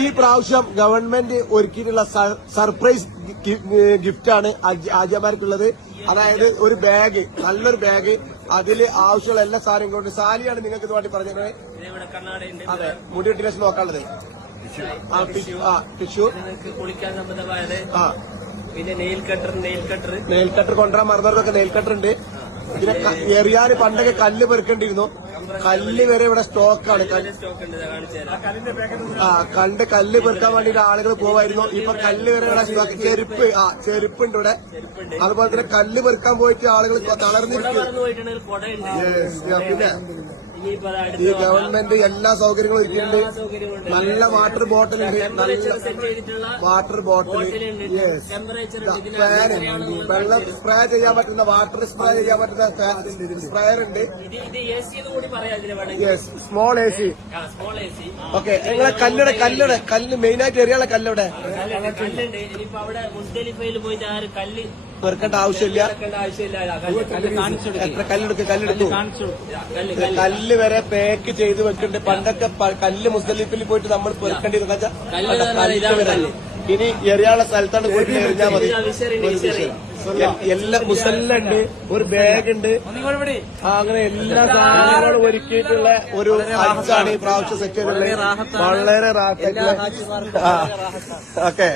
ഈ പ്രാവശ്യം government ഒരുക്കിയിട്ടുള്ള surprise ഗിഫ്റ്റാണ് ആജിമാർക്കുള്ളത്. അതായത് ഒരു ബാഗ്, നല്ലൊരു ബാഗ്, അതിൽ ആവശ്യമുള്ള എല്ലാ സാധനങ്ങളും. സാലിയാണ് നിങ്ങൾക്ക് ഇതുമായിട്ട് പറഞ്ഞത്. അതെ, മുടി വെട്ടി നോക്കാനുള്ളത്. ടിഷ്യൂ, കുളിക്കാൻ സംബന്ധമായത്. പിന്നെ നെയിൽ നെയിൽ കട്ടർ കൊണ്ടുവരാൻ മറന്നവർക്കൊക്കെ നെയിൽ കട്ടർ ഉണ്ട്. ഇതിനെ എറിയാന് പണ്ടൊക്കെ കല്ല് പെറുക്കേണ്ടിയിരുന്നു. കല്ല് വരെ ഇവിടെ സ്റ്റോക്കാണ്. കല്ല് പെറുക്കാൻ വേണ്ടിയിട്ട് ആളുകൾ പോവായിരുന്നു. ഇപ്പൊ കല്ല് വരെ ഇവിടെ സ്റ്റോക്ക്. ചെരുപ്പുണ്ട് ഇവിടെ. അതുപോലെ തന്നെ കല്ല് പെറുക്കാൻ പോയിട്ട് ആളുകൾ തളർന്നിരിക്കും. പിന്നെ ഈ ഗവൺമെന്റ് എല്ലാ സൗകര്യങ്ങളും ഒരുക്കിയിട്ടുണ്ട്. നല്ല വാട്ടർ ബോട്ടിൽ ഉണ്ട്. നല്ല വാട്ടർ ബോട്ടിൽ, ഫാന്, വെള്ളം സ്പ്രേ ചെയ്യാൻ പറ്റുന്ന, വാട്ടർ സ്പ്രേ ചെയ്യാൻ പറ്റുന്ന സ്പ്രേയർ ഉണ്ട്. Yes, small A C. Okay, നിങ്ങളെ കല്ല് മെയിനായിട്ട് എറിയാനുള്ള കല്ലിവിടെ പെറുക്കേണ്ട ആവശ്യമില്ല. എത്ര കല്ലെടുത്തു കല്ല് വരെ പാക്ക് ചെയ്ത് വെക്കുന്നുണ്ട്. പണ്ടൊക്കെ കല്ല് മുസ്ദലിഫിൽ പോയിട്ട് നമ്മൾ പെറുക്കേണ്ടിരുന്ന കല്ല് വരെ ഇനി എറിയാനുള്ള സ്ഥലത്താണ് പോയിട്ട് എറിഞ്ഞാൽ മതി. എല്ലാ മുസല്ലുണ്ട്, ഒരു ബാഗ് ഉണ്ട്, അങ്ങനെ എല്ലാ സാധനങ്ങളും ഒരുക്കിയിട്ടുള്ള ഒരു ഹജ്ജാണ് ഈ പ്രാവശ്യം സെറ്റ് ചെയ്തിട്ടുള്ളത്. വളരെ റാഹത്തായിട്ടുള്ള. ഓക്കെ.